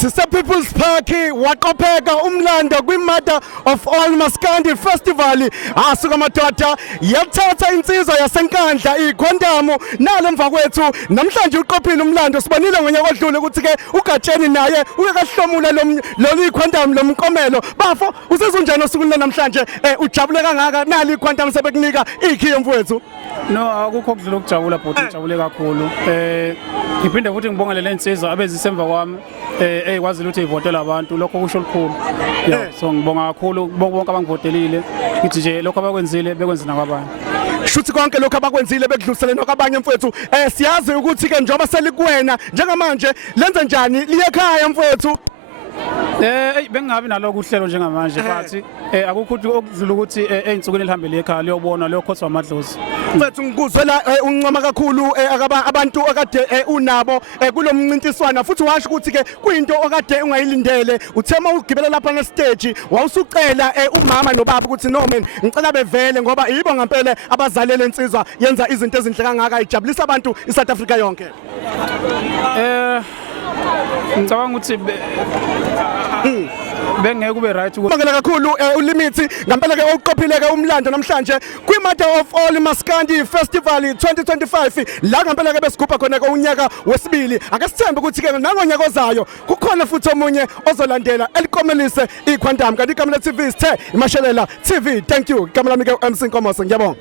Sise People's Park waqopheka umlando kwi-Mother of All Maskandi Festival asuka madoda yathatha insizwa yasenkandla ikhondamu nalo emva kwethu namhlanje uqophile umlando sibonile ngonyaka odlule ukuthi ke uGatsheni naye uyakahlomula lo ikhondamu lomkomelo bafo usizwe njani osukwini namhlanje ujabule kangaka nali ikhondamu sebekunika ikhiye mfowethu. No, akukho okudlula ukujabula bhuti ngijabule kakhulu. Ngiphinde futhi ngibongele lensizwa abezisemva kwami kwazile ukuthi ivotela abantu lokho kusho okukhulu. Yeah, so ngibonga kakhulu bonke abangivotelile. Ngithi nje lokho abakwenzile bekwenza nakwabanye. Shuthi konke lokho abakwenzile bekudlulisele nokabanye mfowethu. Siyazi ukuthi ke njoba selikuwena njengamanje lenze njani liye ekhaya mfowethu. Bengabi naloko uhlelo njengamanje futhi akukho okudlula ukuthi einsukwini elihambele ekhaya liyobona lo khosi wamadlozi. Mfethu ngikuzwela unqoma kakhulu abantu akade unabo kulomncintiswana futhi washo ukuthi ke kuyinto okade ungayilindele uthema ugibela lapha na stage wawusucela umama nobaba ukuthi no man ngicela bevele ngoba yibo ngempela abazalele insizwa yenza izinto ezinhle kangaka ijabulisa abantu iSouth Africa yonke. Ngicabanga ukuthi bengeke kube right ukuthi ngibongela kakhulu uLimithi ngempela ke uqophile ke umlando namhlanje kwi-Mother of All Maskandi Festival 2025 la ngempela ke besigubha khona ke unyaka wesibili akasithembe ukuthi ke nangonyaka ozayo kukhona futhi omunye ozolandela elikomelise ikhwandamu kanti ikamela TV sithe imashelela TV. Thank you kamela mike MC Nkomoso ngiyabonga.